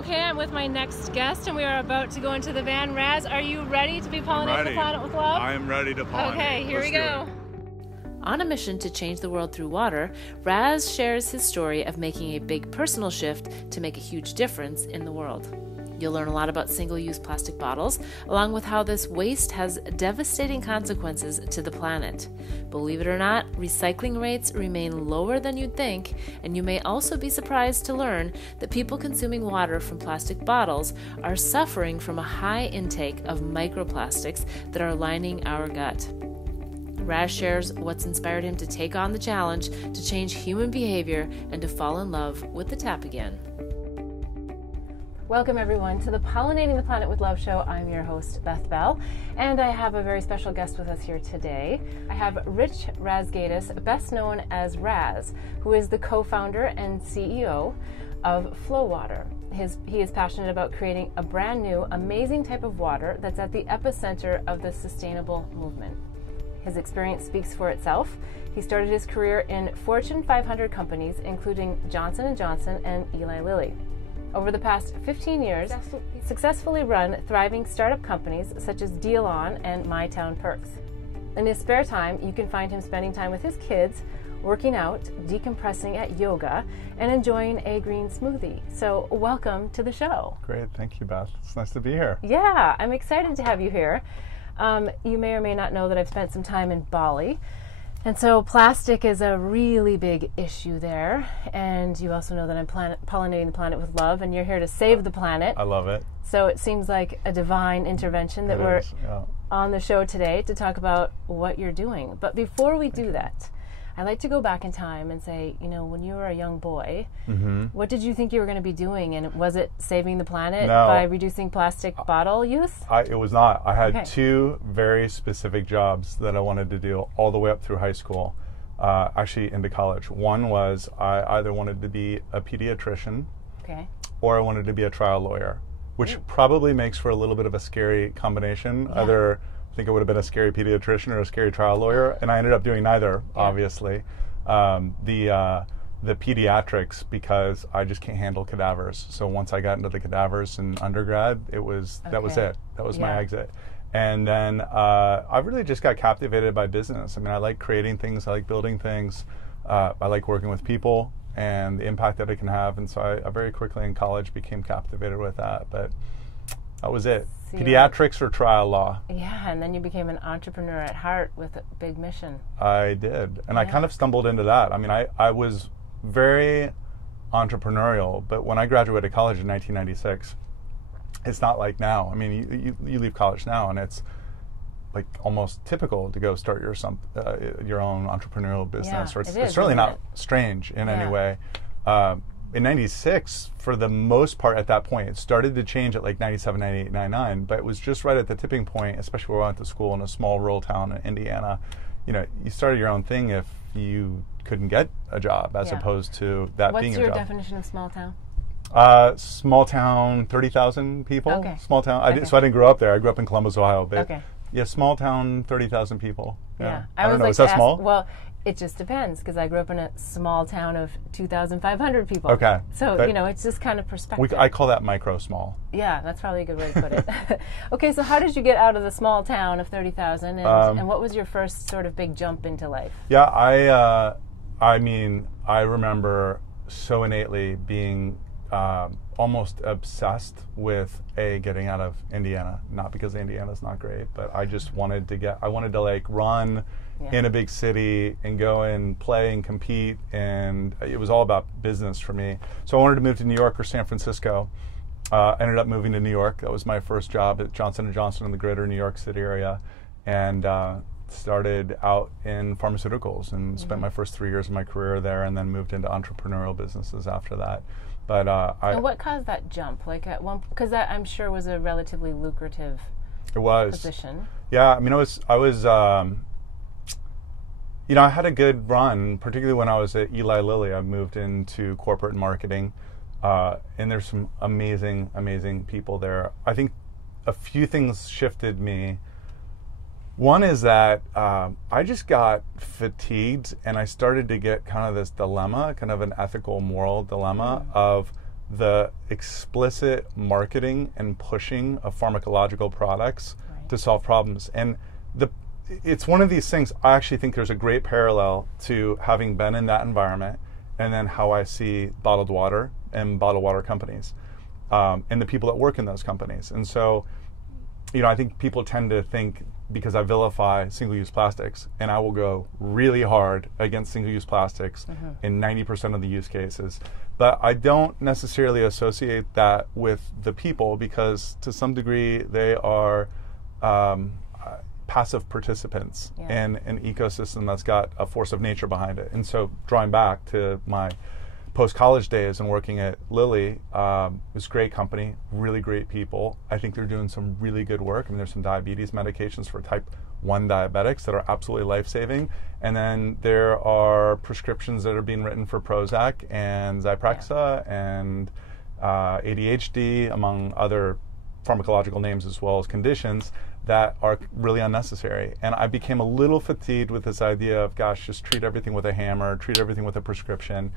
Okay, I'm with my next guest, and we are about to go into the van. Raz, are you ready to be pollinating the planet with love? I am ready to pollinate. Okay, here we go. On a mission to change the world through water, Raz shares his story of making a big personal shift to make a huge difference in the world. You'll learn a lot about single-use plastic bottles, along with how this waste has devastating consequences to the planet. Believe it or not, recycling rates remain lower than you'd think, and you may also be surprised to learn that people consuming water from plastic bottles are suffering from a high intake of microplastics that are lining our gut. Raz shares what's inspired him to take on the challenge to change human behavior and to fall in love with the tap again. Welcome everyone to the Pollinating the Planet with Love show. I'm your host, Beth Bell, and I have a very special guest with us here today. I have Rich Razgaitis, best known as Raz, who is the co-founder and CEO of Flow Water. He is passionate about creating a brand new, amazing type of water that's at the epicenter of the sustainable movement. His experience speaks for itself. He started his career in Fortune 500 companies, including Johnson & Johnson and Eli Lilly. Over the past 15 years, he successfully run thriving startup companies such as DealOn and MyTownPerks. In his spare time, you can find him spending time with his kids, working out, decompressing at yoga, and enjoying a green smoothie. So welcome to the show. Great, thank you, Beth. It's nice to be here. Yeah, I'm excited to have you here. You may or may not know that I've spent some time in Bali. And so plastic is a really big issue there. And you also know that I'm pollinating the planet with love, and you're here to save the planet. I love it. So it seems like a divine intervention that we're on the show today to talk about what you're doing. But before we do that, I like to go back in time and say, you know, when you were a young boy, what did you think you were going to be doing? And was it saving the planet by reducing plastic bottle use? It was not. I had two very specific jobs that I wanted to do all the way up through high school, actually into college. One was I either wanted to be a pediatrician or I wanted to be a trial lawyer, which probably makes for a little bit of a scary combination. Either I think I would have been a scary pediatrician or a scary trial lawyer, and I ended up doing neither, obviously. The pediatrics, because I just can't handle cadavers. So once I got into the cadavers in undergrad, that was it. That was my exit. And then I really just got captivated by business. I mean, I like creating things. I like building things. I like working with people and the impact that it can have. And so I very quickly in college became captivated with that. But that was it. Pediatrics or trial law. Yeah, and then you became an entrepreneur at heart with a big mission. I did. And I kind of stumbled into that. I mean, I was very entrepreneurial, but when I graduated college in 1996, it's not like now. I mean, you leave college now and it's like almost typical to go start your own entrepreneurial business. Or it's certainly not strange in any way. In 96, for the most part at that point, it started to change at like 97, 98, 99, but it was just right at the tipping point, especially where I went to school in a small rural town in Indiana. You know, you started your own thing if you couldn't get a job, as opposed to that being a job. What's your definition of small town? Small town, 30,000 people. Okay. Small town. So I didn't grow up there. I grew up in Columbus, Ohio. But yeah, small town, 30,000 people. Yeah. I don't know. Is that small? Well, it just depends, because I grew up in a small town of 2,500 people. Okay. So, you know, it's just kind of perspective. I call that micro small. Yeah, that's probably a good way to put it. Okay, so how did you get out of the small town of 30,000, and what was your first sort of big jump into life? Yeah, I mean, I remember so innately being almost obsessed with getting out of Indiana. Not because Indiana's not great, but I just wanted to like run in a big city and go and play and compete, and it was all about business for me. So I wanted to move to New York or San Francisco. Ended up moving to New York. That was my first job at Johnson & Johnson in the greater New York City area, and started out in pharmaceuticals and spent my first 3 years of my career there, and then moved into entrepreneurial businesses after that. But and what caused that jump? Like at one, because that I'm sure was a relatively lucrative position. Yeah, I mean, I was you know, I had a good run, particularly when I was at Eli Lilly. I moved into corporate marketing, and there's some amazing, amazing people there. I think a few things shifted me. One is that I just got fatigued, and I started to get kind of this dilemma, kind of an ethical, moral dilemma of the explicit marketing and pushing of pharmacological products to solve problems. And it's one of these things, I actually think there's a great parallel to having been in that environment and then how I see bottled water and bottled water companies and the people that work in those companies. And so, I think people tend to think, because I vilify single-use plastics, and I will go really hard against single-use plastics in 90% of the use cases. But I don't necessarily associate that with the people, because to some degree they are passive participants in an ecosystem that's got a force of nature behind it. And so drawing back to my post-college days and working at Lilly, it's a great company, really great people. I think they're doing some really good work. I mean, there's some diabetes medications for type 1 diabetics that are absolutely life-saving. And then there are prescriptions that are being written for Prozac and Zyprexa and ADHD, among other pharmacological names as well as conditions that are really unnecessary. And I became a little fatigued with this idea of, gosh, just treat everything with a hammer, treat everything with a prescription.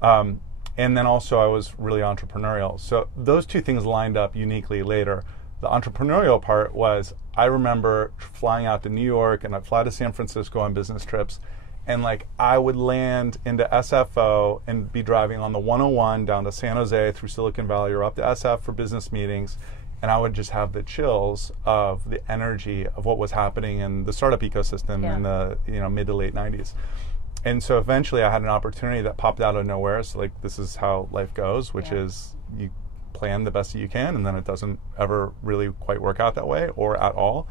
And then also I was really entrepreneurial. So those two things lined up uniquely later. The entrepreneurial part was, I remember flying out to New York, and I'd fly to San Francisco on business trips, and I would land into SFO and be driving on the 101 down to San Jose through Silicon Valley or up to SF for business meetings. And I would just have the chills of the energy of what was happening in the startup ecosystem in the mid to late 90s. And so eventually I had an opportunity that popped out of nowhere. So this is how life goes, which is you plan the best that you can, and then it doesn't ever really quite work out that way, or at all,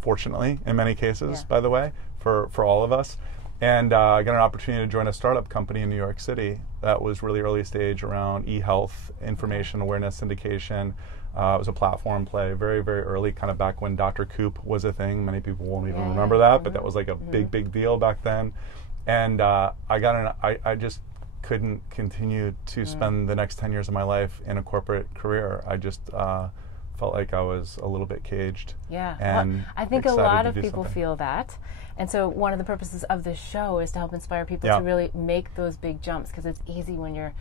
fortunately, in many cases, by the way, for all of us. And I got an opportunity to join a startup company in New York City that was really early stage around e-health, information awareness, syndication. It was a platform play, very, very early, kind of back when Dr. Coop was a thing. Many people won't even remember that, but that was a big, big deal back then. And I just couldn't continue to spend the next 10 years of my life in a corporate career. I just felt like I was a little bit caged. Yeah, and I think a lot of people feel that. And so one of the purposes of this show is to help inspire people to really make those big jumps, because it's easy when you're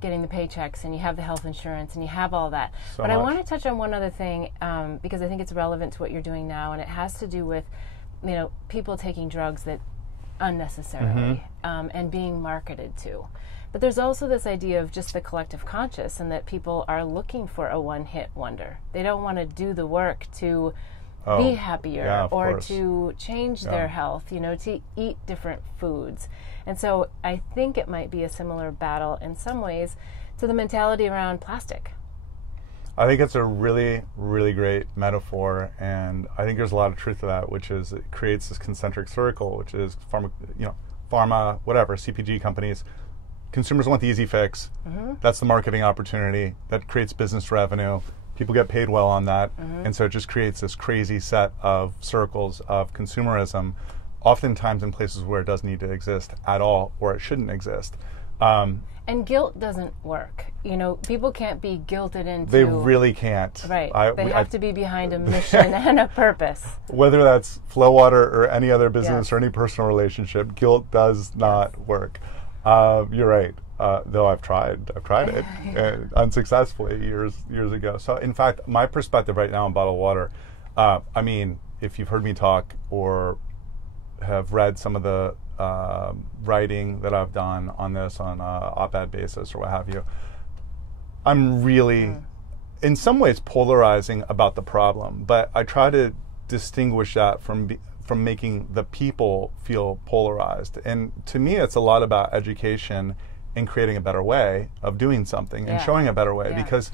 getting the paychecks and you have the health insurance and you have all that. But I want to touch on one other thing, because I think it's relevant to what you're doing now, and it has to do with people taking drugs that unnecessarily and being marketed to. But there's also this idea of just the collective conscious, and that people are looking for a one-hit wonder. They don't want to do the work to be happier or to change their health, to eat different foods. And so I think it might be a similar battle in some ways to the mentality around plastic. I think it's a really, really great metaphor, and I think there's a lot of truth to that, which is it creates this concentric circle, which is pharma, whatever, CPG companies. Consumers want the easy fix. That's the marketing opportunity. That creates business revenue. People get paid well on that. And so it just creates this crazy set of circles of consumerism, oftentimes in places where it doesn't need to exist at all, or it shouldn't exist. And guilt doesn't work. People can't be guilted into... They really can't. Right. They have to be behind a mission and a purpose. Whether that's Flow Water or any other business or any personal relationship, guilt does not work. You're right. Though I've tried it unsuccessfully years ago. So in fact, my perspective right now on bottled water, if you've heard me talk or have read some of the writing that I've done on this on an op-ed basis or what have you, I'm really, in some ways, polarizing about the problem, but I try to distinguish that from making the people feel polarized. And to me, it's a lot about education and creating a better way of doing something and showing a better way. Because,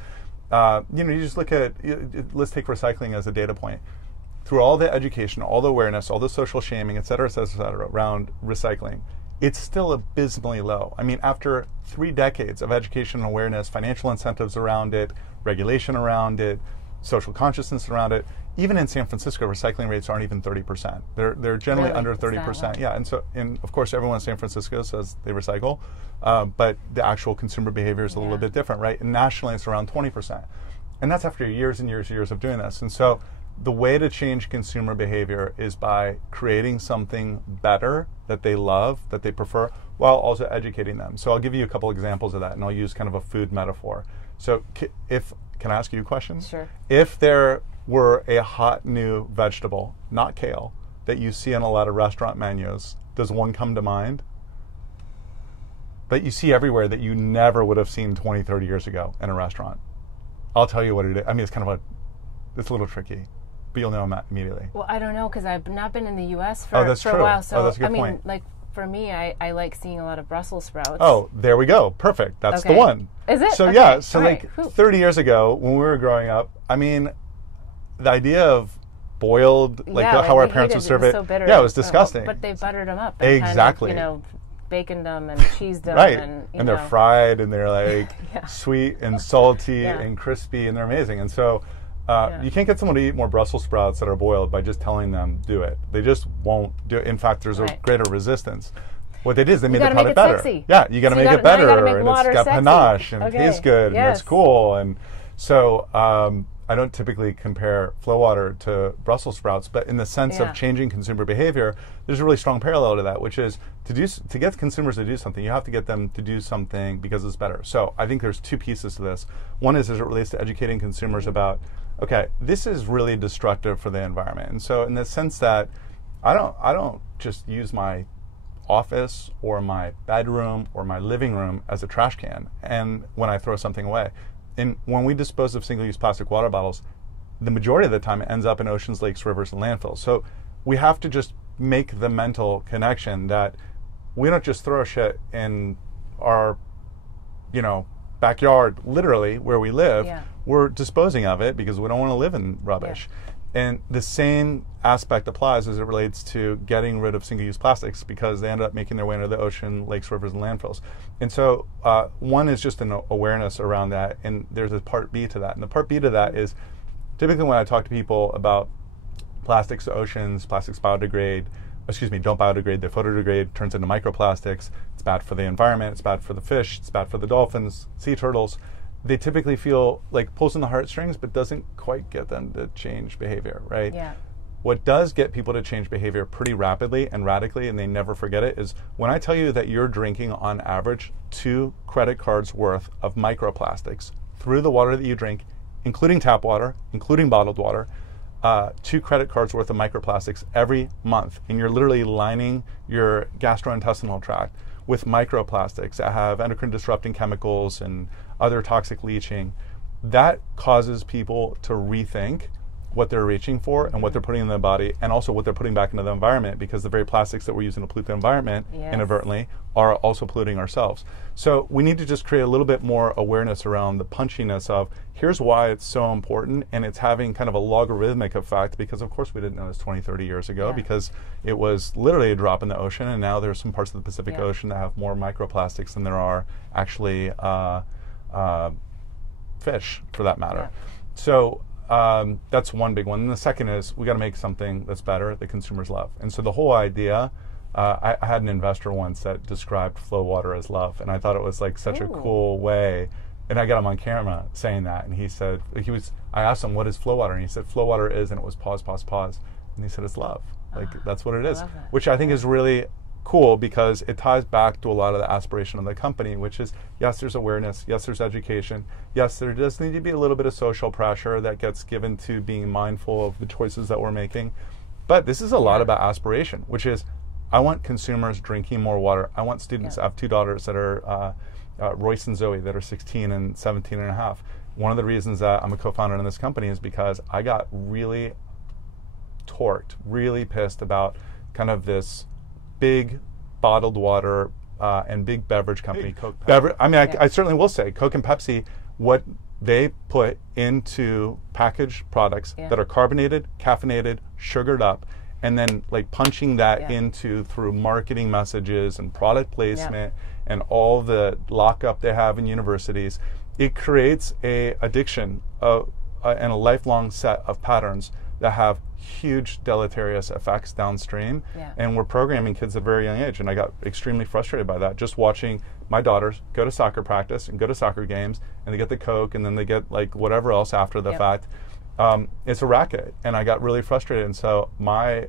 you just look at, let's take recycling as a data point. Through all the education, all the awareness, all the social shaming, et cetera, around recycling, it's still abysmally low. After 3 decades of education and awareness, financial incentives around it, regulation around it, social consciousness around it, even in San Francisco, recycling rates aren't even 30%. They're generally under 30%. Yeah, and of course, everyone in San Francisco says they recycle, but the actual consumer behavior is a little bit different, right? And nationally, it's around 20%. And that's after years and years and years of doing this. And so the way to change consumer behavior is by creating something better that they love, that they prefer, while also educating them. So I'll give you a couple examples of that, and I'll use kind of a food metaphor. So can I ask you a question? Sure. If there were a hot new vegetable, not kale, that you see on a lot of restaurant menus, does one come to mind? That you see everywhere that you never would have seen 20, 30 years ago in a restaurant. I'll tell you what it is. I mean, it's it's a little tricky, but you'll know immediately. Well, I don't know, because I've not been in the U.S. for that's a true. while. So, that's a good point. like, for me, I like seeing a lot of Brussels sprouts. Oh, there we go. Perfect. That's the one. Is it? So okay. yeah, so all like right. 30 years ago when we were growing up, I mean, the idea of boiled, how our parents would serve it. So bitter. Yeah, it was disgusting. But they buttered them up. And exactly. Kind of, baconed them and cheesed them. Right. And they're fried and they're yeah. sweet and salty yeah. and crispy and they're amazing. And so you can't get someone to eat more Brussels sprouts that are boiled by just telling them do it. They just won't do it. In fact, there's a greater resistance. What they did is they made the product better. Sexy. Yeah, you got to make it better, and it's got panache and it tastes good and it's cool. And so I don't typically compare flow water to Brussels sprouts, but in the sense of changing consumer behavior, there's a really strong parallel to that, which is to get consumers to do something, you have to get them to do something because it's better. So I think there's two pieces to this. One is as it relates to educating consumers about, okay, this is really destructive for the environment. And so in the sense that I don't just use my office or my bedroom or my living room as a trash can and when I throw something away. And when we dispose of single-use plastic water bottles, the majority of the time it ends up in oceans, lakes, rivers, and landfills. So we have to just make the mental connection that we don't just throw shit in our, backyard, literally, where we live. Yeah. We're disposing of it because we don't want to live in rubbish. Yeah. And the same aspect applies as it relates to getting rid of single-use plastics because they end up making their way into the ocean, lakes, rivers, and landfills. And so one is just an awareness around that, and there's a part B to that. And the part B to that is typically when I talk to people about plastics to oceans, plastics don't biodegrade, they photodegrade, turns into microplastics. It's bad for the environment, it's bad for the fish, it's bad for the dolphins, sea turtles. They typically feel like pulls in the heartstrings, but doesn't quite get them to change behavior, right? Yeah. What does get people to change behavior pretty rapidly and radically, and they never forget it, is when I tell you that you're drinking on average 2 credit cards worth of microplastics through the water that you drink, including tap water, including bottled water, 2 credit cards worth of microplastics every month, and you're literally lining your gastrointestinal tract with microplastics that have endocrine disrupting chemicals and other toxic leaching, that causes people to rethink what they're reaching for and what they're putting in their body and also what they're putting back into the environment, because the very plastics that we're using to pollute the environment inadvertently are also polluting ourselves. So we need to just create a little bit more awareness around the punchiness of here's why it's so important, and it's having kind of a logarithmic effect because of course we didn't know this 20, 30 years ago because it was literally a drop in the ocean, and now there's some parts of the Pacific Ocean that have more microplastics than there are actually fish for that matter. So that's one big one. And the second is we got to make something that's better that consumers love. And so the whole idea, I had an investor once that described flow water as love, and I thought it was like such a cool way. And I got him on camera saying that, and he said I asked him what is flow water, and he said flow water is, and it was pause, and he said it's love. Like that's what it is, which I think is really cool because it ties back to a lot of the aspiration of the company, which is yes, there's awareness, yes, there's education, yes, there does need to be a little bit of social pressure that gets given to being mindful of the choices that we're making, but this is a lot about aspiration, which is I want consumers drinking more water. I want students. I have 2 daughters that are Royce and Zoe that are 16 and 17 and a half. One of the reasons that I'm a co-founder in this company is because I got really torqued, really pissed about kind of this big bottled water and big beverage company, Coke. I certainly will say Coke and Pepsi, what they put into packaged products that are carbonated, caffeinated, sugared up, and then like punching that into through marketing messages and product placement and all the lockup they have in universities, it creates a addiction and a lifelong set of patterns that have huge deleterious effects downstream. And we're programming kids at a very young age. And I got extremely frustrated by that, just watching my daughters go to soccer practice and go to soccer games, and they get the Coke, and then they get like whatever else after the fact. It's a racket, and I got really frustrated. And so my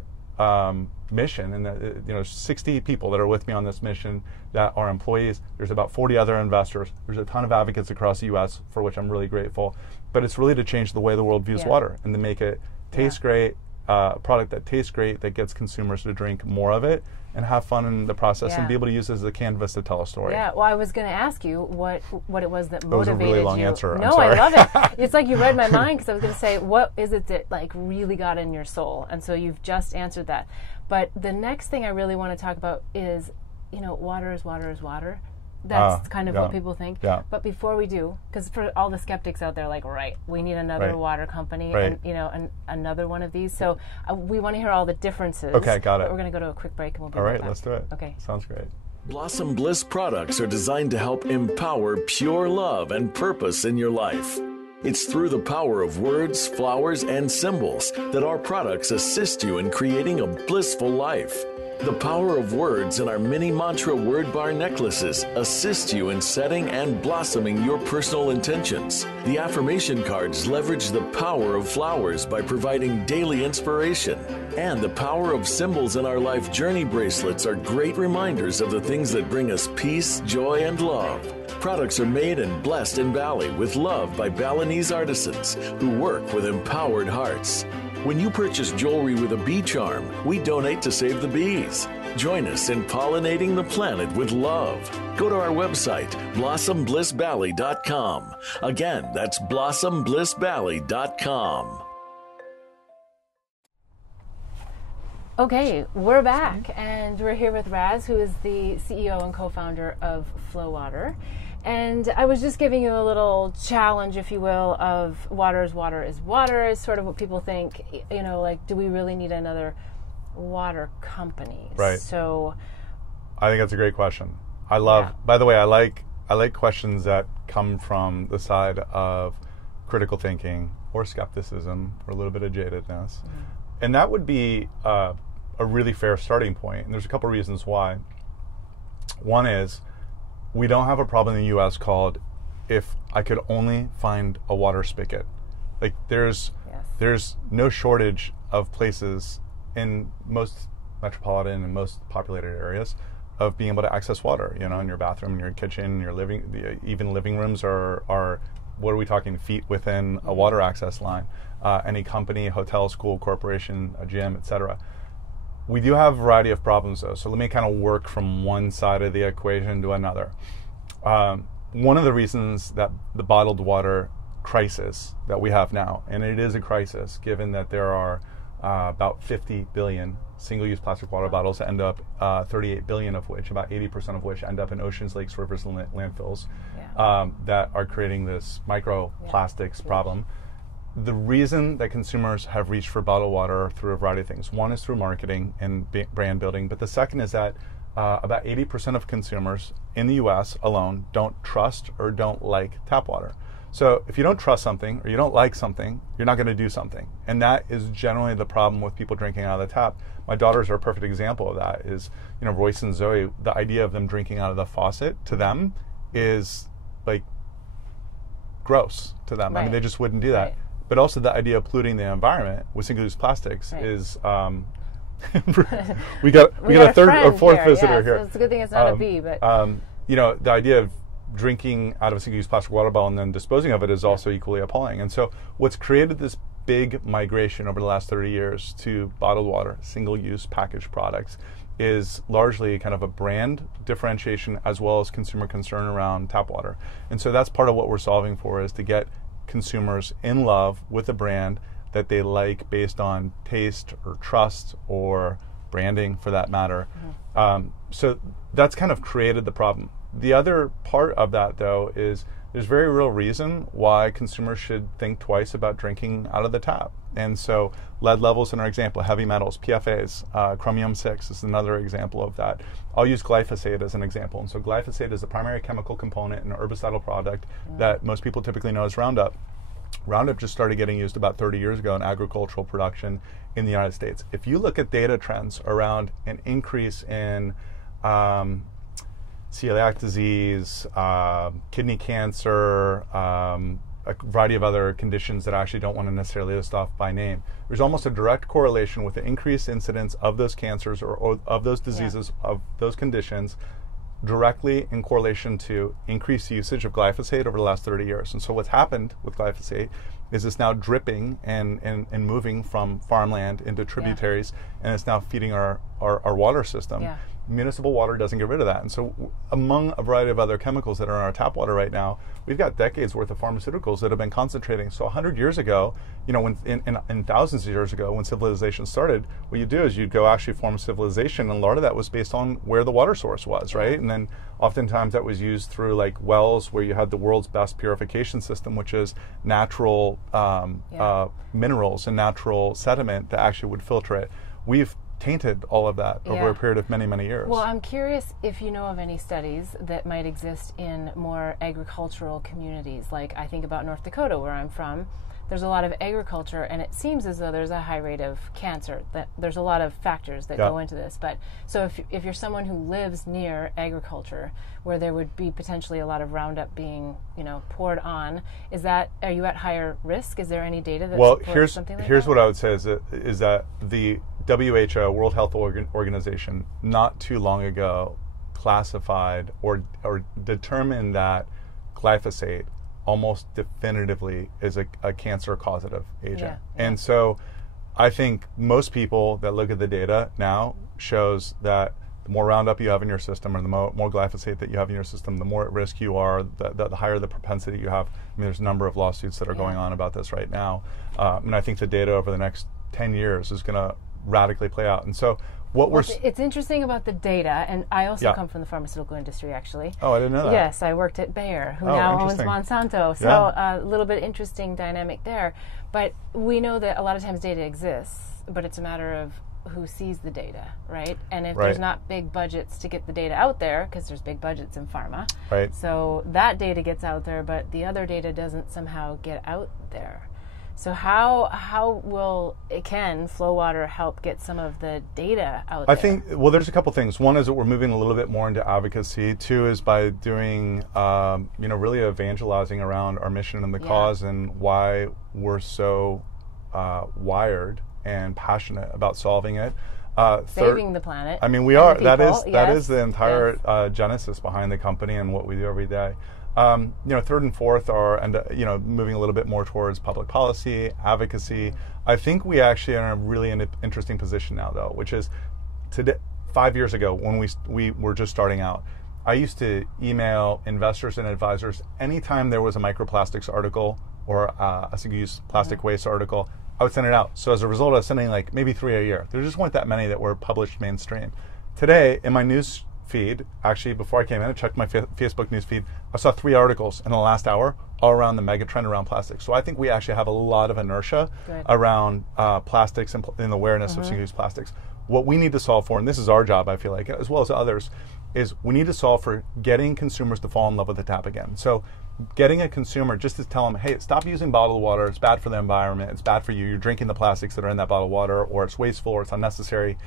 mission, and 60 people that are with me on this mission that are employees. There's about 40 other investors. There's a ton of advocates across the U.S. for which I'm really grateful. But it's really to change the way the world views water and to make it taste great, a product that tastes great, that gets consumers to drink more of it and have fun in the process and be able to use it as a canvas to tell a story. Yeah, well, I was going to ask you what it was that motivated you. That was a really long answer. No, I love it. It's like you read my mind, because I was going to say, what is it that like really got in your soul? And so you've just answered that. But the next thing I really want to talk about is, water is water is water. That's kind of what people think. Yeah. But before we do, because for all the skeptics out there, like, we need another water company, and another one of these. So we want to hear all the differences. Okay, got it. But we're going to go to a quick break, and we'll be right right back. back. Let's do it. Okay. Sounds great. Blossom Bliss products are designed to help empower pure love and purpose in your life. It's through the power of words, flowers, and symbols that our products assist you in creating a blissful life. The power of words in our mini mantra word bar necklaces assist you in setting and blossoming your personal intentions. The affirmation cards leverage the power of flowers by providing daily inspiration. And the power of symbols in our life journey bracelets are great reminders of the things that bring us peace, joy, and love. Products are made and blessed in Bali with love by Balinese artisans who work with empowered hearts. When you purchase jewelry with a bee charm, we donate to save the bees. Join us in pollinating the planet with love. Go to our website, blossomblissbali.com. Again, that's blossomblissbali.com. Okay, we're back, and we're here with Raz, who is the CEO and co-founder of Flow Water. And I was just giving you a little challenge, if you will, of water is water is water, is sort of what people think, like, do we really need another water company? Right. So I think that's a great question. By the way, I like questions that come from the side of critical thinking or skepticism or a little bit of jadedness. And that would be a really fair starting point. And there's a couple reasons why. One is, we don't have a problem in the U.S. called if I could only find a water spigot. Like there's no shortage of places in most metropolitan and most populated areas of being able to access water. In your bathroom, in your kitchen, your even living rooms are what are we talking, feet within a water access line. Any company, hotel, school, corporation, a gym, etc. We do have a variety of problems, though, so let me kind of work from one side of the equation to another. One of the reasons that the bottled water crisis that we have now, and it is a crisis given that there are about 50 billion single-use plastic water bottles that end up, 38 billion of which, about 80% of which end up in oceans, lakes, rivers, and landfills that are creating this microplastics problem. The reason that consumers have reached for bottled water through a variety of things. One is through marketing and brand building, but the second is that about 80% of consumers in the U.S. alone don't trust or don't like tap water. So if you don't trust something or you don't like something, you're not going to do something. And that is generally the problem with people drinking out of the tap. My daughters are a perfect example of that. Is, Royce and Zoe, the idea of them drinking out of the faucet to them is like gross to them. I mean, they just wouldn't do that. Right. But also the idea of polluting the environment with single-use plastics is we got a third or fourth visitor here. So it's a good thing it's not a bee, but the idea of drinking out of a single-use plastic water bottle and then disposing of it is also equally appalling. And so what's created this big migration over the last 30 years to bottled water, single-use packaged products, is largely kind of a brand differentiation as well as consumer concern around tap water. And so that's part of what we're solving for, is to get consumers in love with a brand that they like based on taste or trust or branding for that matter. So that's kind of created the problem. The other part of that, though, is there's very real reason why consumers should think twice about drinking out of the tap. And so lead levels in our example, heavy metals, PFAs, chromium-6 is another example of that. I'll use glyphosate as an example. And so glyphosate is the primary chemical component in an herbicidal product that most people typically know as Roundup. Roundup just started getting used about 30 years ago in agricultural production in the United States. If you look at data trends around an increase in celiac disease, kidney cancer, a variety of other conditions that I actually don't want to necessarily list off by name. There's almost a direct correlation with the increased incidence of those cancers or of those diseases, of those conditions, directly in correlation to increased usage of glyphosate over the last 30 years. And so what's happened with glyphosate is it's now dripping and moving from farmland into tributaries, and it's now feeding our water system. Yeah. Municipal water doesn't get rid of that. And so among a variety of other chemicals that are in our tap water right now, we've got decades worth of pharmaceuticals that have been concentrating. So 100 years ago, you know, when in thousands of years ago, when civilization started, what you do is you'd go actually form civilization, and a lot of that was based on where the water source was, right? And then oftentimes that was used through like wells where you had the world's best purification system, which is natural minerals and natural sediment that actually would filter it. We've tainted all of that over a period of many, many years. Well, I'm curious if you know of any studies that might exist in more agricultural communities. Like I think about North Dakota, where I'm from. There's a lot of agriculture, and it seems as though there's a high rate of cancer. That there's a lot of factors that go into this. But so if you're someone who lives near agriculture, where there would be potentially a lot of Roundup being, you know, poured on, are you at higher risk? Is there any data that supports something like that? Here's what I would say is that the WHO, World Health Organization, not too long ago classified or determined that glyphosate almost definitively is a cancer causative agent. And so I think most people that look at the data now shows that the more Roundup you have in your system, or the more glyphosate that you have in your system, the more at risk you are, the higher the propensity you have. I mean, there's a number of lawsuits that are going on about this right now. And I think the data over the next 10 years is going to radically play out. And so it's interesting about the data, and I also come from the pharmaceutical industry, actually. Oh, I didn't know that. Yes, I worked at Bayer, who now owns Monsanto. So a little bit interesting dynamic there. But we know that a lot of times data exists, but it's a matter of who sees the data, right? And if there's not big budgets to get the data out there, because there's big budgets in pharma, so that data gets out there, but the other data doesn't somehow get out there. So can flow water help get some of the data out there? I think, well, there's a couple things. One is that we're moving a little bit more into advocacy. Two is by doing, really evangelizing around our mission and the cause and why we're so wired and passionate about solving it. Saving the planet. I mean, we are. That is the entire genesis behind the company and what we do every day. Third and fourth are, moving a little bit more towards public policy, advocacy. I think we actually are in a really interesting position now, though, which is today. 5 years ago, when we were just starting out, I used to email investors and advisors anytime there was a microplastics article or a single-use plastic waste article. I would send it out. So as a result, I was sending like maybe 3 a year. There just weren't that many that were published mainstream. Today, in my news feed, actually, before I came in, I checked my Facebook news feed. I saw 3 articles in the last hour all around the mega trend around plastics. So I think we actually have a lot of inertia around plastics and the awareness of single-use plastics. What we need to solve for, and this is our job, I feel like, as well as others, is we need to solve for getting consumers to fall in love with the tap again. So getting a consumer just to tell them, hey, stop using bottled water. It's bad for the environment. It's bad for you. You're drinking the plastics that are in that bottled water, or it's wasteful, or it's unnecessary.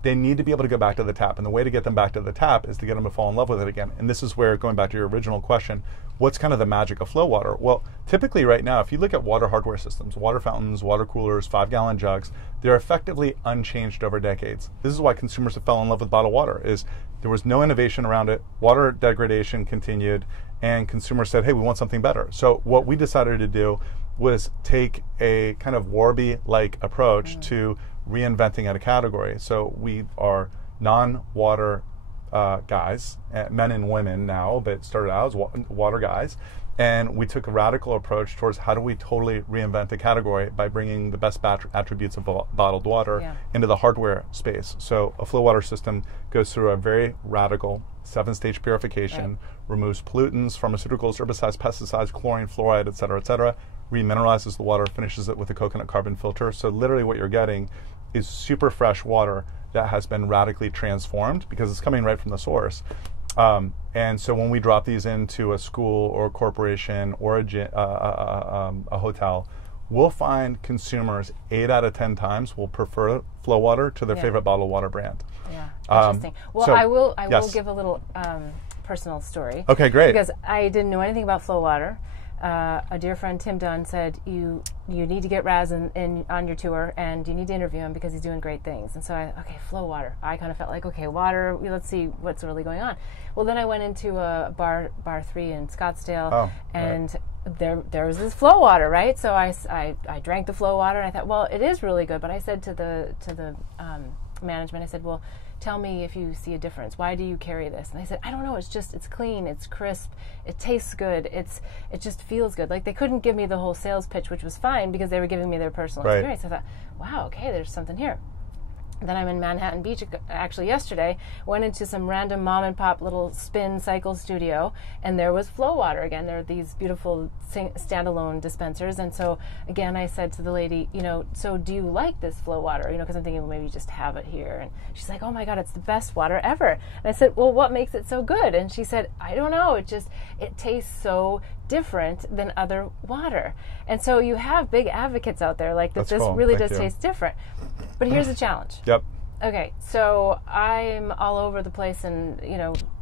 They need to be able to go back to the tap. And the way to get them back to the tap is to get them to fall in love with it again. And this is where, going back to your original question, what's kind of the magic of flow water? Well, typically right now, if you look at water hardware systems, water fountains, water coolers, 5-gallon jugs, they're effectively unchanged over decades. This is why consumers have fallen in love with bottled water, is there was no innovation around it, water degradation continued, and consumers said, hey, we want something better. So what we decided to do was take a kind of Warby-like approach to reinventing at a category. So we are non-water guys, men and women now, but started out as water guys. And we took a radical approach towards how do we totally reinvent a category by bringing the best attributes of bottled water into the hardware space. So a flow water system goes through a very radical 7-stage purification, removes pollutants, pharmaceuticals, herbicides, pesticides, chlorine, fluoride, et cetera, remineralizes the water, finishes it with a coconut carbon filter. So literally what you're getting is super fresh water that has been radically transformed because it's coming right from the source. And so when we drop these into a school or a corporation or a hotel, we'll find consumers 8 out of 10 times will prefer flow water to their favorite bottled water brand. Yeah, interesting. Well, I will give a little personal story. Okay, great. Because I didn't know anything about flow water. a dear friend, Tim Dunn, said, you need to get Raz on your tour, and you need to interview him because he's doing great things. And so flow water. I kind of felt like, okay, water, let's see what's really going on. Well, then I went into a bar 3 in Scottsdale, and there was this flow water, right? So I drank the flow water, and I thought, well, it is really good. But I said to the management, I said, well, tell me if you see a difference. Why do you carry this? And they said, I don't know. It's clean. It's crisp. It tastes good. It just feels good. Like, they couldn't give me the whole sales pitch, which was fine because they were giving me their personal experience. I thought, wow, okay, there's something here. Then I'm in Manhattan Beach actually yesterday, went into some random mom and pop little spin cycle studio, and there was flow water again. There are these beautiful standalone dispensers. And so again, I said to the lady, so do you like this flow water? Because I'm thinking, well, maybe you just have it here. And she's like, oh my God, it's the best water ever. And I said, well, what makes it so good? And she said, I don't know. It tastes so different than other water. And so you have big advocates out there like that. This cool. Really Thank does you. Taste different. But here's the challenge. Yep. Okay, so I'm all over the place and,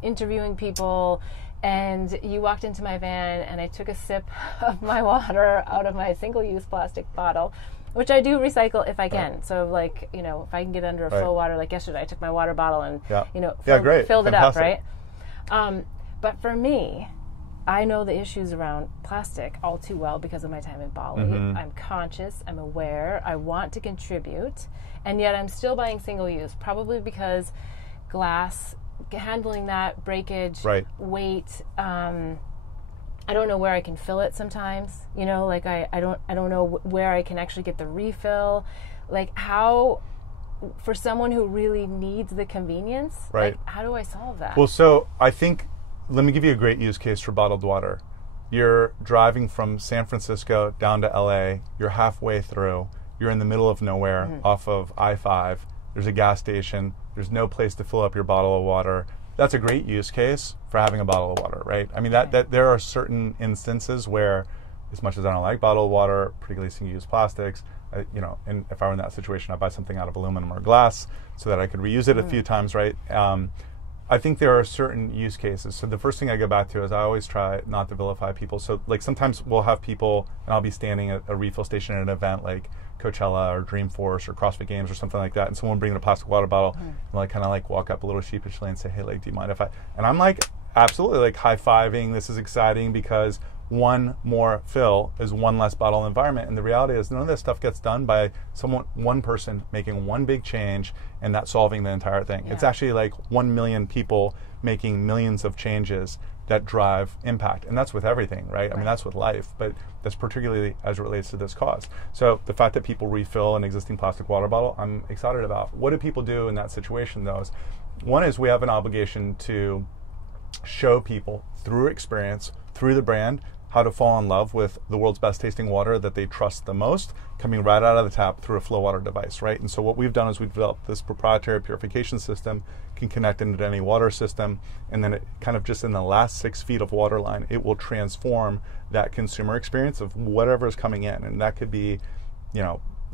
interviewing people, and you walked into my van and I took a sip of my water out of my single-use plastic bottle, which I do recycle if I can. So if I can get under a flow water, like yesterday, I took my water bottle and, filled it up, right? But for me, I know the issues around plastic all too well because of my time in Bali. Mm-hmm. I'm conscious, I'm aware, I want to contribute, and yet I'm still buying single use, probably because glass, handling that, breakage, weight, I don't know where I can fill it sometimes. I don't know where I can actually get the refill. Like, how, for someone who really needs the convenience, how do I solve that? Well, so I think, let me give you a great use case for bottled water. You're driving from San Francisco down to LA, you're halfway through, you're in the middle of nowhere off of I-5, there's a gas station, there's no place to fill up your bottle of water. That's a great use case for having a bottle of water, right? I mean, that there are certain instances where, as much as I don't like bottled water, particularly single-use plastics, and if I were in that situation, I'd buy something out of aluminum or glass so that I could reuse it a few times, right? I think there are certain use cases. So the first thing I go back to is I always try not to vilify people. So sometimes we'll have people, and I'll be standing at a refill station at an event like Coachella or Dreamforce or CrossFit Games or something like that, and someone bringing a plastic water bottle, and kind of walk up a little sheepishly and say, hey, do you mind if I, and I'm absolutely high-fiving, this is exciting because one more fill is one less bottle environment. And the reality is none of this stuff gets done by one person making one big change and that solving the entire thing. Yeah. It's actually 1 million people making millions of changes that drive impact. And that's with everything, right? I mean, that's with life, but that's particularly as it relates to this cause. So the fact that people refill an existing plastic water bottle, I'm excited about. What do people do in that situation, though? One is we have an obligation to show people through experience, through the brand, how to fall in love with the world's best tasting water that they trust the most, coming right out of the tap through a flow water device, right? And so what we've done is we've developed this proprietary purification system, can connect into any water system, and then it kind of just in the last 6 feet of water line, it will transform that consumer experience of whatever is coming in. And that could be,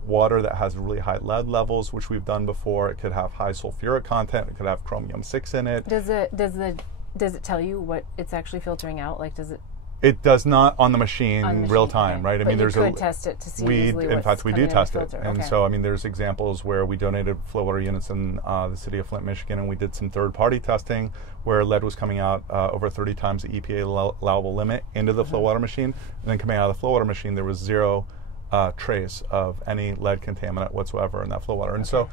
water that has really high lead levels, which we've done before. It could have high sulfuric content. It could have chromium-6 in it. Does it tell you what it's actually filtering out? Does it? It does not on the machine real time, right? I mean, you could test it to see easily what's in fact, we do test it. And okay. so, there's examples where we donated flow water units in the city of Flint, Michigan, and we did some third-party testing where lead was coming out over 30 times the EPA allowable limit into the flow water machine. And then coming out of the flow water machine, there was zero trace of any lead contaminant whatsoever in that flow water. And so,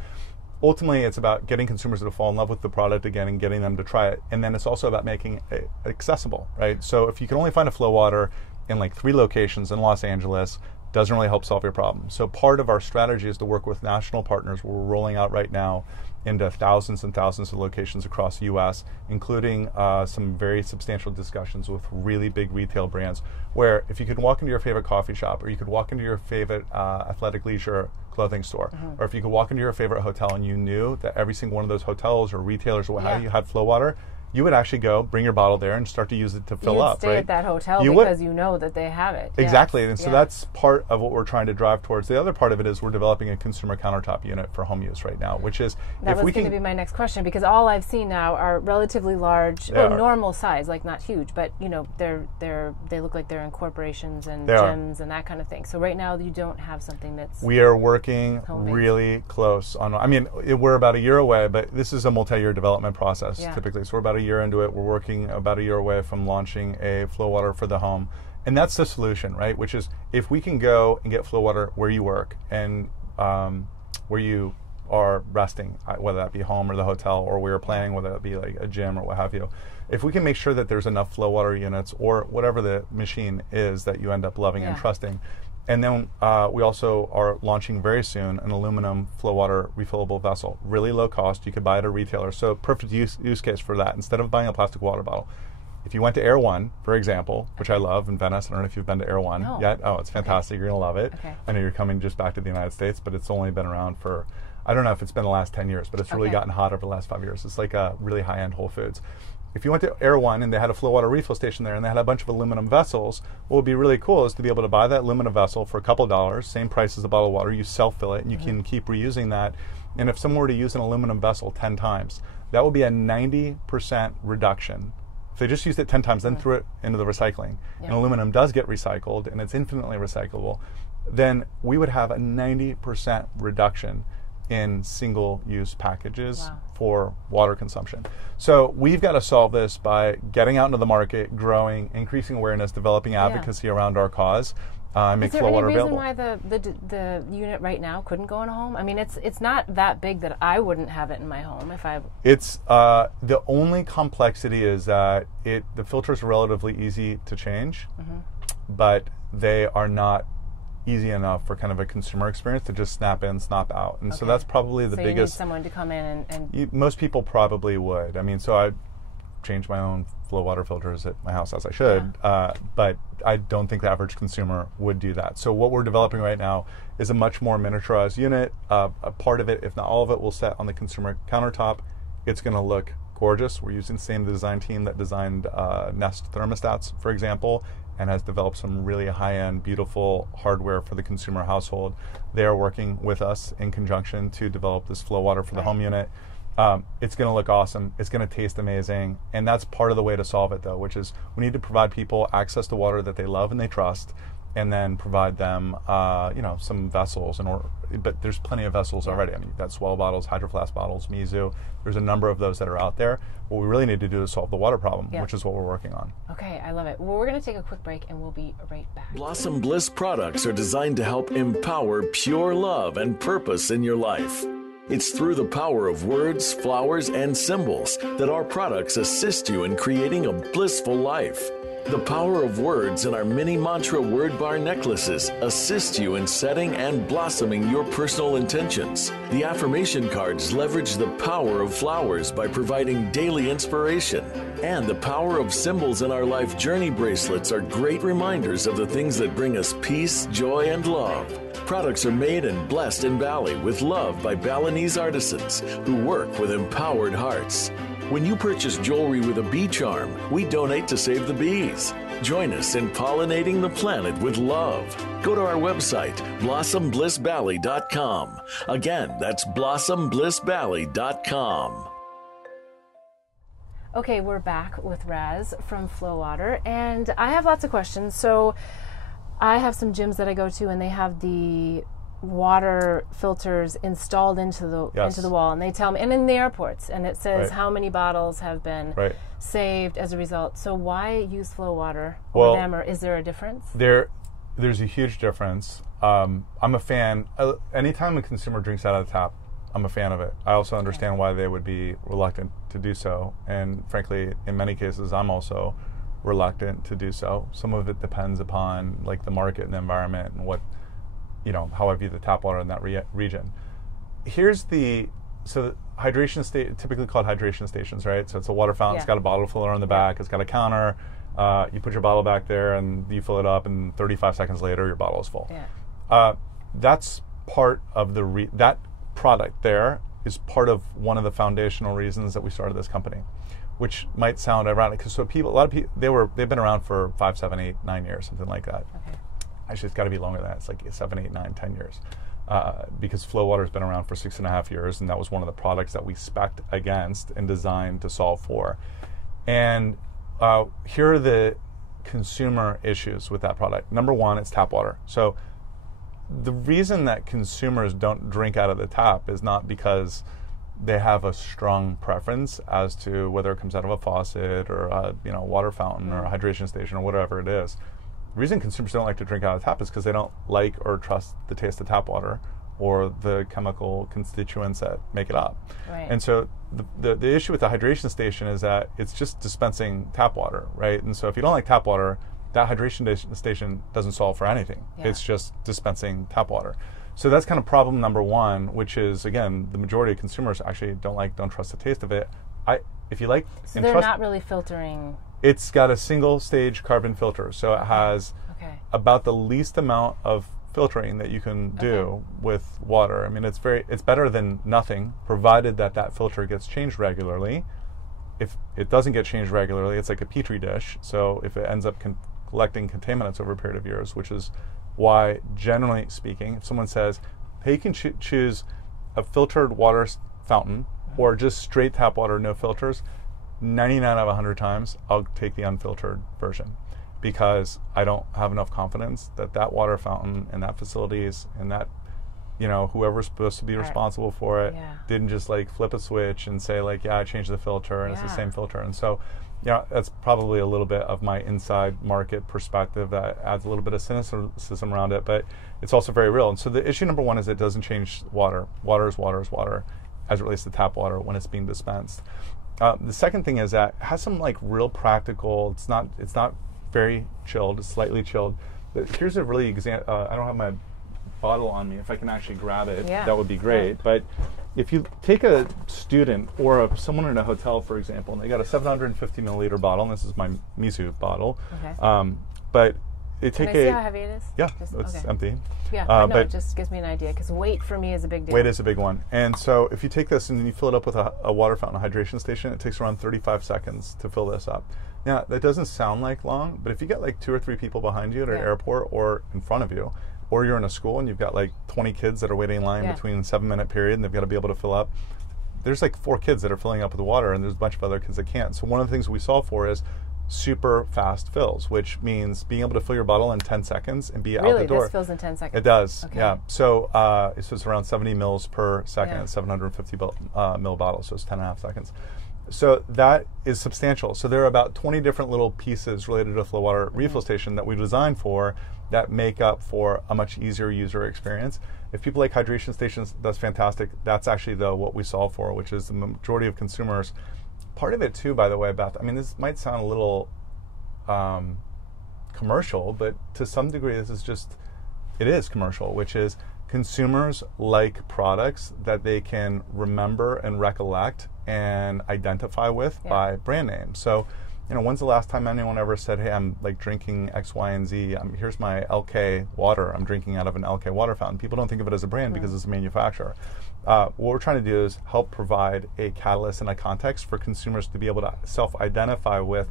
ultimately, it's about getting consumers to fall in love with the product again and getting them to try it. And then it's also about making it accessible, right? So if you can only find a flow water in 3 locations in Los Angeles, doesn't really help solve your problem. So part of our strategy is to work with national partners. We're rolling out right now into thousands and thousands of locations across the U.S., including some very substantial discussions with really big retail brands, where if you could walk into your favorite coffee shop, or you could walk into your favorite athletic leisure clothing store, or if you could walk into your favorite hotel and you knew that every single one of those hotels or retailers or what have you had flow water, you would actually go bring your bottle there and start to use it to fill up. Stay at that hotel because you know that they have it. Exactly, and so that's part of what we're trying to drive towards. The other part of it is we're developing a consumer countertop unit for home use right now, which is that was going to be my next question, because all I've seen now are relatively large, normal size, like not huge, but you know they look like they're in corporations and gyms and that kind of thing. So right now you don't have something that's. We are working really close on. I mean, we're about a year away, but this is a multi-year development process typically. So we're about a year into it. We're working about a year away from launching a flow water for the home. And that's the solution, right? Which is if we can go and get flow water where you work and where you are resting, whether that be home or the hotel, or where you're playing, whether that be like a gym or what have you. If we can make sure that there's enough flow water units or whatever the machine is that you end up loving and trusting. And then we also are launching very soon an aluminum flow water refillable vessel. Really low cost. You could buy it at a retailer. So perfect use case for that. Instead of buying a plastic water bottle. If you went to Air One, for example, which I love in Venice, I don't know if you've been to Air One yet. Oh, it's fantastic. You're going to love it. I know you're coming just back to the United States, but it's only been around for, I don't know if it's been the last 10 years, but it's really gotten hot over the last 5 years. It's like a really high-end Whole Foods. If you went to Air One and they had a flow water refill station there and they had a bunch of aluminum vessels, what would be really cool is to be able to buy that aluminum vessel for a couple of dollars, same price as a bottle of water, you self-fill it and you can keep reusing that. And if someone were to use an aluminum vessel 10 times, that would be a 90% reduction. If they just used it 10 times, then threw it into the recycling, and aluminum does get recycled and it's infinitely recyclable, then we would have a 90% reduction in single-use packages for water consumption. So we've got to solve this by getting out into the market, growing, increasing awareness, developing advocacy around our cause, make flow water available. Is there any reason why the unit right now couldn't go in a home? I mean, it's not that big that I wouldn't have it in my home if I. It's the only complexity is that the filters are relatively easy to change, but they are not easy enough for kind of a consumer experience to just snap in, snap out. And so that's probably the biggest. You need someone to come in and most people probably would. I mean, so I change my own flow water filters at my house as I should, but I don't think the average consumer would do that. So what we're developing right now is a much more miniaturized unit. A part of it, if not all of it, will set on the consumer countertop. It's going to look gorgeous. We're using the same design team that designed Nest thermostats, for example, and has developed some really high-end, beautiful hardware for the consumer household. They are working with us in conjunction to develop this flow water for the home unit. It's going to look awesome. It's going to taste amazing. And that's part of the way to solve it, though, which is we need to provide people access to water that they love and they trust, and then provide them, some vessels. But there's plenty of vessels already. I mean, you've got Swell bottles, Hydro Flask bottles, Mizu. There's a number of those that are out there. What we really need to do is solve the water problem, which is what we're working on. Okay, I love it. Well, we're going to take a quick break, and we'll be right back. Blossom Bliss products are designed to help empower pure love and purpose in your life. It's through the power of words, flowers, and symbols that our products assist you in creating a blissful life. The power of words in our mini mantra word bar necklaces assist you in setting and blossoming your personal intentions. The affirmation cards leverage the power of flowers by providing daily inspiration. And the power of symbols in our life journey bracelets are great reminders of the things that bring us peace, joy, and love. Products are made and blessed in Bali with love by Balinese artisans who work with empowered hearts. When you purchase jewelry with a bee charm, we donate to save the bees. Join us in pollinating the planet with love. Go to our website, blossomblissbali.com. Again, that's blossomblissbali.com. Okay, we're back with Raz from Flow Water, and I have lots of questions. So I have some gyms that I go to, and they have the water filters installed into the wall, and they tell me, and in the airports, and it says how many bottles have been saved as a result. So why use Flow Water over them, or is there a difference? There's a huge difference. I'm a fan. Anytime a consumer drinks out of the tap, I'm a fan of it. I also understand why they would be reluctant to do so, and frankly, in many cases, I'm also reluctant to do so. Some of it depends upon like the market and the environment and what, how I view the tap water in that region. Hydration typically called hydration stations, right? So it's a water fountain. It's got a bottle filler on the back. It's got a counter. You put your bottle back there and you fill it up, and 35 seconds later your bottle is full. That's part of that product there is part of one of the foundational reasons that we started this company. which might sound ironic because a lot of people they've been around for 5, 7, 8, 9 years, something like that. Okay. Actually, it's got to be longer than that. It's like 7, 8, 9, 10 years. Because flow water's been around for 6.5 years, and that was one of the products that we spec'd against and designed to solve for. And here are the consumer issues with that product. Number one, it's tap water. So the reason that consumers don't drink out of the tap is not because they have a strong preference as to whether it comes out of a faucet or a water fountain or a hydration station or whatever it is. The reason consumers don't like to drink out of the tap is because they don't like or trust the taste of tap water or the chemical constituents that make it up. Right. And so the issue with the hydration station is that it's just dispensing tap water, right? And so if you don't like tap water, that hydration station doesn't solve for anything. Yeah. It's just dispensing tap water. So that's kind of problem number one, which is, again, the majority of consumers actually don't trust the taste of it. If you like, so they're not really filtering. It's got a single stage carbon filter, so it has about the least amount of filtering that you can do with water. I mean, it's better than nothing, provided that filter gets changed regularly. If it doesn't get changed regularly, it's like a petri dish. So if it ends up collecting contaminants over a period of years, which is why, generally speaking, if someone says, hey, you can choose a filtered water fountain or just straight tap water, no filters, 99 out of 100 times, I'll take the unfiltered version because I don't have enough confidence that water fountain and that facilities and that, whoever's supposed to be responsible for it didn't just like flip a switch and say like, I changed the filter and it's the same filter. And so, that's probably a little bit of my inside market perspective that adds a little bit of cynicism around it, but it's also very real. And so the issue number one is it doesn't change water. Water is water is water as it relates to tap water when it's being dispensed. The second thing is that it has some like real practical, it's not very chilled, it's slightly chilled. But here's a really I don't have my bottle on me. If I can actually grab it, that would be great. But if you take a student or someone in a hotel, for example, and they got a 750 milliliter bottle, and this is my miso bottle, but they take Can I see how heavy it is? Yeah, it's empty. Yeah, but it just gives me an idea because weight for me is a big deal. Weight is a big one. And so if you take this and you fill it up with a water fountain, a hydration station, it takes around 35 seconds to fill this up. Now, that doesn't sound like long, but if you get like 2 or 3 people behind you at an airport or in front of you, or you're in a school and you've got like 20 kids that are waiting in line between a 7-minute period and they've got to be able to fill up, there's like 4 kids that are filling up with the water and there's a bunch of other kids that can't. So one of the things we solve for is super fast fills, which means being able to fill your bottle in 10 seconds and be out the door. Really? This fills in 10 seconds? It does, okay. yeah. So it's around 70 mils per second, it's 750 mil bottle, so it's 10.5 seconds. So that is substantial. So there are about 20 different little pieces related to the flow water refill station that we designed for that make up for a much easier user experience. If people like hydration stations, that's fantastic. That's actually what we solve for, which is the majority of consumers. Part of it too, by the way, Beth, I mean, this might sound a little commercial, but to some degree it is commercial, which is consumers like products that they can remember and recollect and identify with by brand name. So, when's the last time anyone ever said, hey, I'm like drinking X, Y, and Z. Here's my LK water. I'm drinking out of an LK water fountain. People don't think of it as a brand because it's a manufacturer. What we're trying to do is help provide a catalyst and a context for consumers to be able to self-identify with,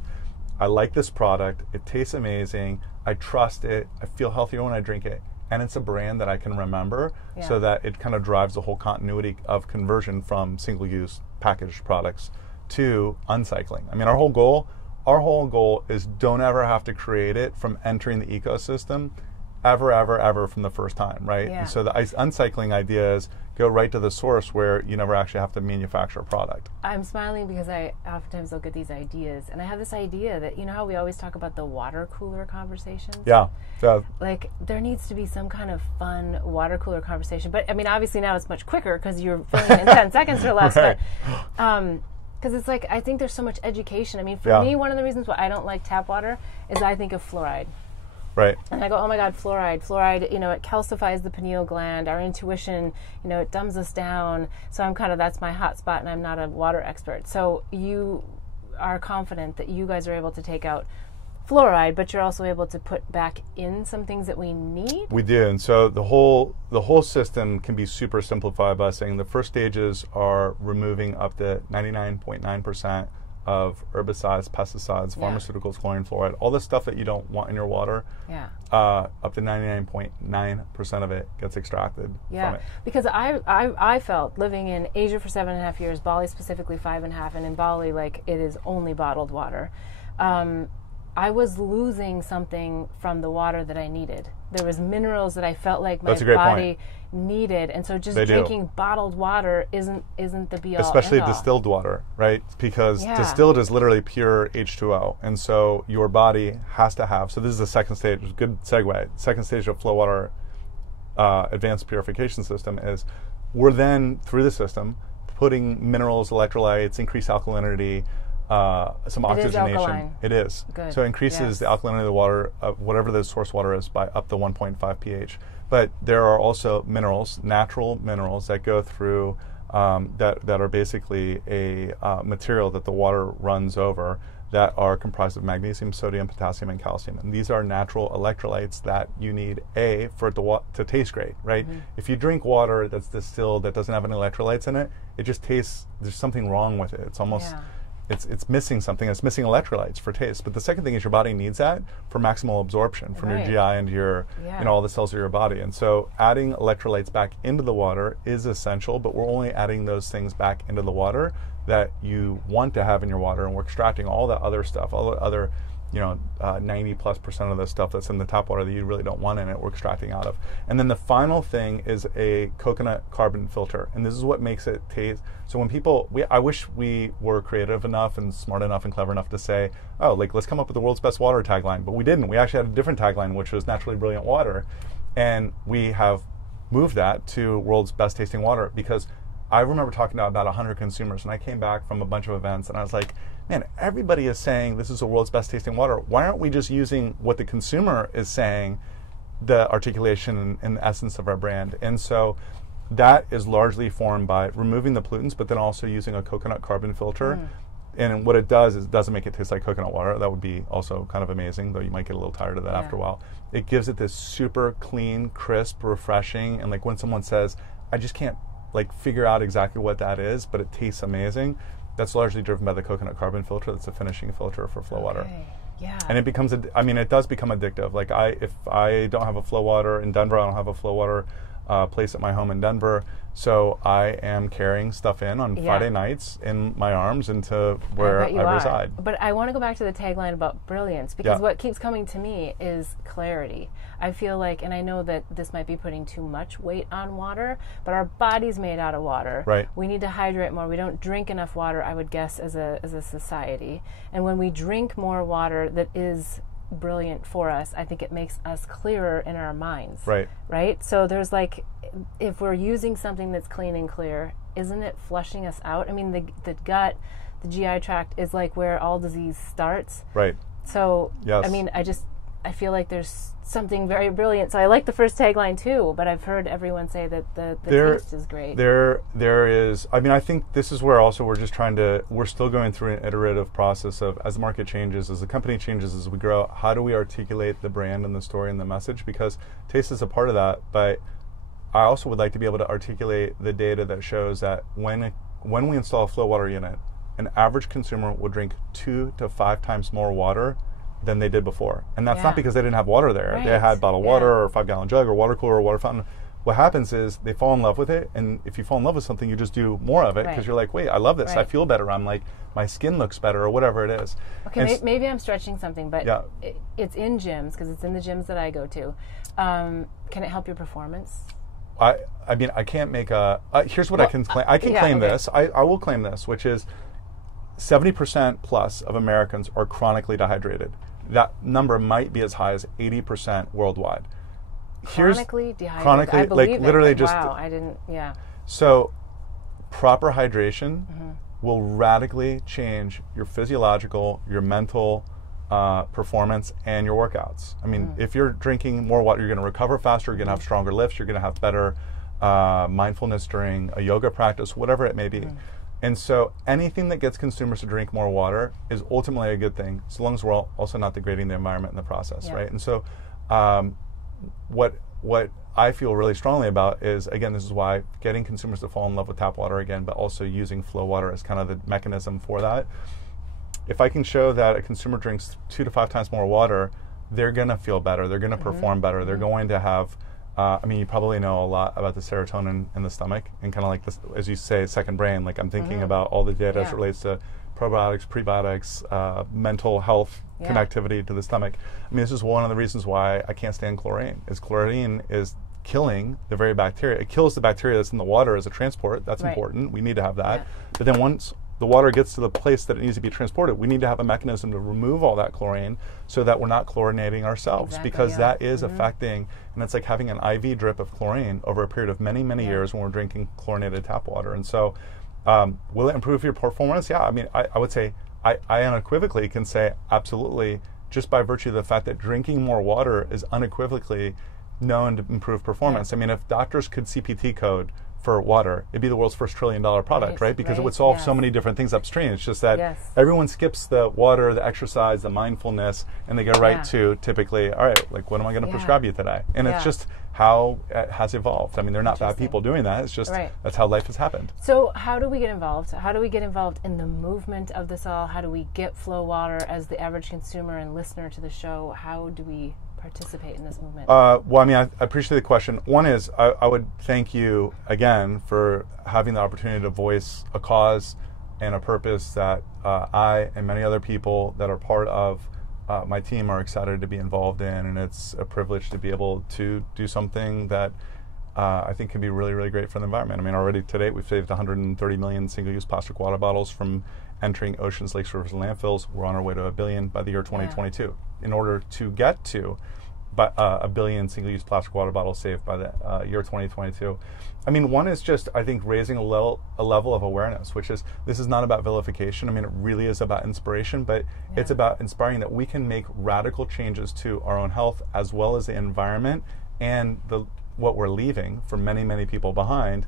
I like this product, it tastes amazing, I trust it, I feel healthier when I drink it, and it's a brand that I can remember so that it kind of drives the whole continuity of conversion from single-use packaged products to uncycling. I mean, our whole goal is don't ever have to create it from entering the ecosystem ever from the first time, right? Yeah. And so the uncycling idea is go right to the source where you never actually have to manufacture a product. I'm smiling because I oftentimes look at these ideas and I have this idea that, how we always talk about the water cooler conversations? Yeah. Like there needs to be some kind of fun water cooler conversation. But I mean, obviously now it's much quicker because you're filling it in 10 seconds or less. Right. But because it's like, I think there's so much education. I mean, for me, one of the reasons why I don't like tap water is I think of fluoride. Right. And I go, oh my God, fluoride, it calcifies the pineal gland, our intuition, it dumbs us down. So that's my hot spot and I'm not a water expert. So you are confident that you guys are able to take out fluoride, but you're also able to put back in some things that we need? We do, and so the whole system can be super simplified by saying the first stages are removing up to 99.9% of herbicides, pesticides, pharmaceuticals, chlorine, fluoride, all the stuff that you don't want in your water. Yeah. Up to 99.9% of it gets extracted from it. Because I felt living in Asia for 7.5 years, Bali specifically 5.5, and in Bali, like, it is only bottled water. I was losing something from the water that I needed. There was minerals that I felt like my body needed, and so just drinking bottled water isn't the be all. Especially distilled water, right? Because distilled is literally pure H2O, and so your body has to have. So this is the second stage. Good segue. Second stage of flow water advanced purification system is we're then through the system putting minerals, electrolytes, increased alkalinity. Some oxygenation. It is. Good. So it increases the alkalinity of the water, whatever the source water is, by up to 1.5 pH. But there are also minerals, natural minerals that go through that are basically a material that the water runs over that are comprised of magnesium, sodium, potassium, and calcium. And these are natural electrolytes that you need, for it to taste great, right? Mm-hmm. If you drink water that's distilled that doesn't have any electrolytes in it, it just tastes, there's something wrong with it. It's almost... It's missing something. It's missing electrolytes for taste. But the second thing is your body needs that for maximal absorption from your GI into your, all the cells of your body. And so adding electrolytes back into the water is essential, but we're only adding those things back into the water that you want to have in your water, and we're extracting all the other stuff, all the other 90+% of the stuff that's in the tap water that you really don't want in it, we're extracting out of. And then the final thing is a coconut carbon filter, and this is what makes it taste. So when people, I wish we were creative enough and smart enough and clever enough to say, oh, like, let's come up with the world's best water tagline, but we didn't. We actually had a different tagline, which was naturally brilliant water, and we have moved that to world's best tasting water, because I remember talking to about 100 consumers, and I came back from a bunch of events, and I was like, man, everybody is saying this is the world's best tasting water. Why aren't we just using what the consumer is saying, the articulation and the essence of our brand? And so that is largely formed by removing the pollutants, but then also using a coconut carbon filter. And what it does is it doesn't make it taste like coconut water. That would be also kind of amazing, though you might get a little tired of that after a while. It gives it this super clean, crisp, refreshing, and like when someone says, I just can't figure out exactly what that is, but it tastes amazing, that's largely driven by the coconut carbon filter. That's a finishing filter for flow water. Yeah. And it becomes, it does become addictive. Like if I don't have a flow water in Denver, I don't have a flow water place at my home in Denver. So I am carrying stuff in on Friday nights in my arms into where I reside. But I want to go back to the tagline about brilliance, because what keeps coming to me is clarity. I feel like, and I know that this might be putting too much weight on water, but our body's made out of water. Right. We need to hydrate more. We don't drink enough water, I would guess, as a society. And when we drink more water that is brilliant for us, I think it makes us clearer in our minds. Right? So there's if we're using something that's clean and clear, isn't it flushing us out? I mean, the gut, the GI tract is where all disease starts. Right. So, I feel like there's something very brilliant. So I like the first tagline too, but I've heard everyone say that the taste is great. There is, I think this is where also we're still going through an iterative process of, as the market changes, as the company changes, as we grow, how do we articulate the brand and the story and the message? Because taste is a part of that, but I also would like to be able to articulate the data that shows that when we install a flow water unit, an average consumer will drink 2 to 5 times more water than they did before. And that's not because they didn't have water there. Right. They had bottled water or a 5-gallon jug or water cooler or water fountain. What happens is they fall in love with it, and if you fall in love with something, you just do more of it because you're like, wait, I love this. I feel better. I'm like, my skin looks better, or whatever it is. Okay, maybe I'm stretching something, but it's in gyms, because it's in the gyms that I go to. Can it help your performance? I can't make a... here's what I can claim. I can claim this. I will claim this, which is 70% plus of Americans are chronically dehydrated. That number might be as high as 80% worldwide. Chronically dehydrated? Chronically, I believe literally it. just... Wow, I didn't... Yeah. So, proper hydration will radically change your physiological, your mental performance, and your workouts. I mean, if you're drinking more water, you're going to recover faster, you're going to have stronger lifts, you're going to have better mindfulness during a yoga practice, whatever it may be. And so anything that gets consumers to drink more water is ultimately a good thing, so long as we're also not degrading the environment in the process, right? And so what I feel really strongly about is, again, this is why getting consumers to fall in love with tap water again, but also using flow water as kind of the mechanism for that. if I can show that a consumer drinks 2 to 5 times more water, they're going to feel better. They're going to perform better. They're going to have, I mean, you probably know a lot about the serotonin in the stomach and kind of like this, as you say, second brain. Like I'm thinking about all the data as it relates to probiotics, prebiotics, mental health connectivity to the stomach. I mean, this is one of the reasons why I can't stand chlorine. Chlorine is killing the very bacteria. It kills the bacteria that's in the water as a transport. That's important. We need to have that. But then once the water gets to the place that it needs to be transported, we need to have a mechanism to remove all that chlorine so that we're not chlorinating ourselves, because that is affecting, and it's like having an IV drip of chlorine over a period of many, many years when we're drinking chlorinated tap water. And so will it improve your performance? Yeah, I mean, I would say, I unequivocally can say absolutely, just by virtue of the fact that drinking more water is unequivocally known to improve performance. I mean, if doctors could CPT code for water, it'd be the world's first $1 trillion product, right? Because it would solve so many different things upstream. It's just that everyone skips the water, the exercise, the mindfulness, and they go right to typically, all right, like what am I going to prescribe you today? And it's just how it has evolved. I mean, they're not bad people doing that. It's just that's how life has happened. So how do we get involved? How do we get involved in the movement of this all? How do we get Flow Water as the average consumer and listener to the show? How do we participate in this movement? Well, I mean, I appreciate the question. One is, I would thank you again for having the opportunity to voice a cause and a purpose that I and many other people that are part of my team are excited to be involved in, and it's a privilege to be able to do something that I think can be really, really great for the environment. I mean, already to date, we've saved 130 million single-use plastic water bottles from entering oceans, lakes, rivers, and landfills. We're on our way to 1 billion by the year 2022. In order to get to 1 billion single-use plastic water bottles saved by the year 2022. I mean, one is just, I think, raising a level of awareness, which is, this is not about vilification. I mean, it really is about inspiration, but it's about inspiring that we can make radical changes to our own health as well as the environment and what we're leaving for many, many people behind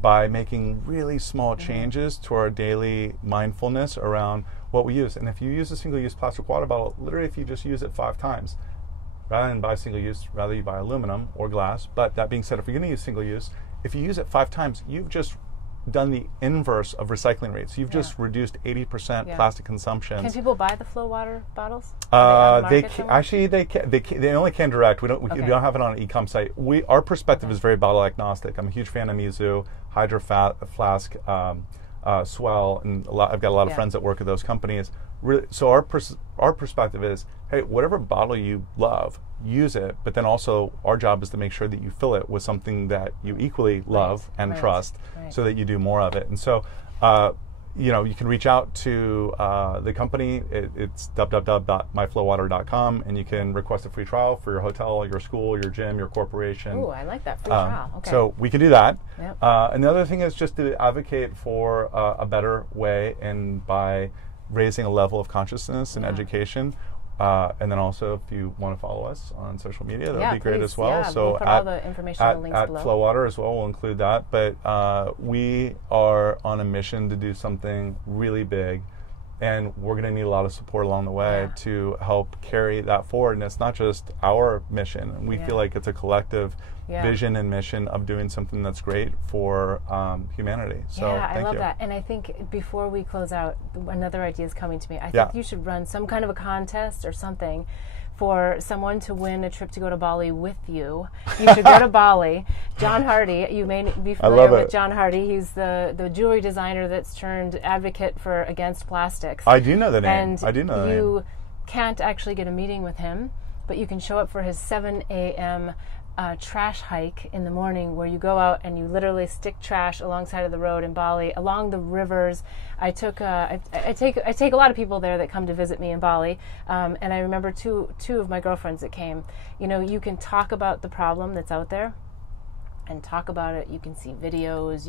by making really small changes to our daily mindfulness around what we use. And if you use a single-use plastic water bottle, literally if you just use it 5 times, rather than buy single-use, rather you buy aluminum or glass. But that being said, if you're going to use single-use, if you use it 5 times, you've just done the inverse of recycling rates. You've just reduced 80% plastic consumption. Can people buy the Flow Water bottles? They only can direct. We don't have it on an e-com site. Our perspective is very bottle agnostic. I'm a huge fan of Mizu, Hydro Flask, Swell, and I've got a lot of friends that work at those companies. Really, so our perspective is, hey, whatever bottle you love, use it, but then also our job is to make sure that you fill it with something that you equally love and trust, so that you do more of it. And so, you can reach out to the company. It's www.myflowwater.com, and you can request a free trial for your hotel, your school, your gym, your corporation. Ooh, I like that free trial. Okay. So we can do that. Yep. And the other thing is just to advocate for a better way, and by raising a level of consciousness and education. And then also, if you want to follow us on social media, that would be great as well. Yeah, so we'll put all the information in the links below. At Flow Water as well, we'll include that. But we are on a mission to do something really big, and we're going to need a lot of support along the way to help carry that forward. And it's not just our mission. We feel like it's a collective vision and mission of doing something that's great for humanity. So I love that. And I think before we close out, another idea is coming to me. I think you should run some kind of a contest or something for someone to win a trip to go to Bali with you. You should go to Bali. John Hardy, you may be familiar with John Hardy. He's the jewelry designer that's turned advocate against plastics. I do know the name. And I do know the name. You can't actually get a meeting with him, but you can show up for his 7 a.m. Trash hike in the morning, where you go out and you literally stick trash alongside of the road in Bali, along the rivers. I take a lot of people there that come to visit me in Bali, and I remember two of my girlfriends that came. You can talk about the problem that's out there, and talk about it. You can see videos,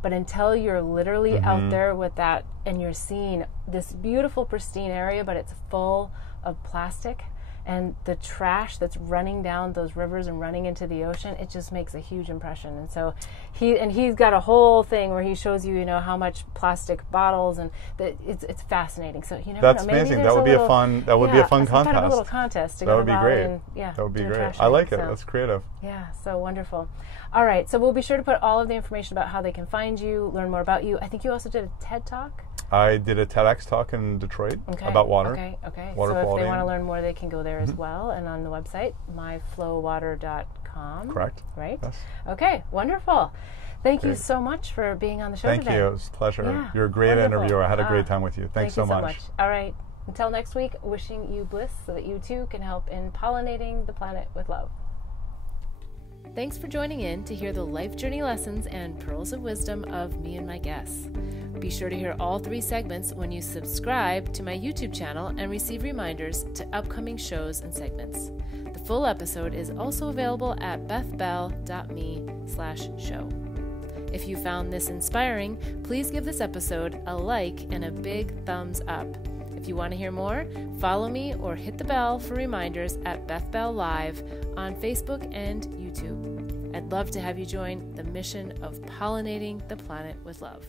but until you're literally out there with that, and you're seeing this beautiful, pristine area, but it's full of plastic and the trash that's running down those rivers and running into the ocean, it just makes a huge impression. And so he's got a whole thing where he shows you, how much plastic bottles, and it's fascinating. So that's amazing. That would be a fun contest. Kind of a little contest to go to Bali. And, that would be great. I like it. That's creative. Yeah, so wonderful. All right, so we'll be sure to put all of the information about how they can find you, learn more about you. I think you also did a TED Talk. I did a TEDx talk in Detroit about water. Okay. Water so if quality. they want to learn more, they can go there as well, and on the website, myflowwater.com. Correct. Right? Yes. Okay, wonderful. Thank you so much for being on the show today. Thank you. It was a pleasure. Yeah, You're a great interviewer. I had a great time with you. Thanks so much. All right. Until next week, wishing you bliss so that you too can help in pollinating the planet with love. Thanks for joining in to hear the life journey lessons and pearls of wisdom of me and my guests. Be sure to hear all 3 segments when you subscribe to my YouTube channel and receive reminders to upcoming shows and segments. The full episode is also available at bethbell.me/show. If you found this inspiring, please give this episode a like and a big thumbs up. If you want to hear more, follow me or hit the bell for reminders at Beth Bell Live on Facebook and YouTube. I'd love to have you join the mission of pollinating the planet with love.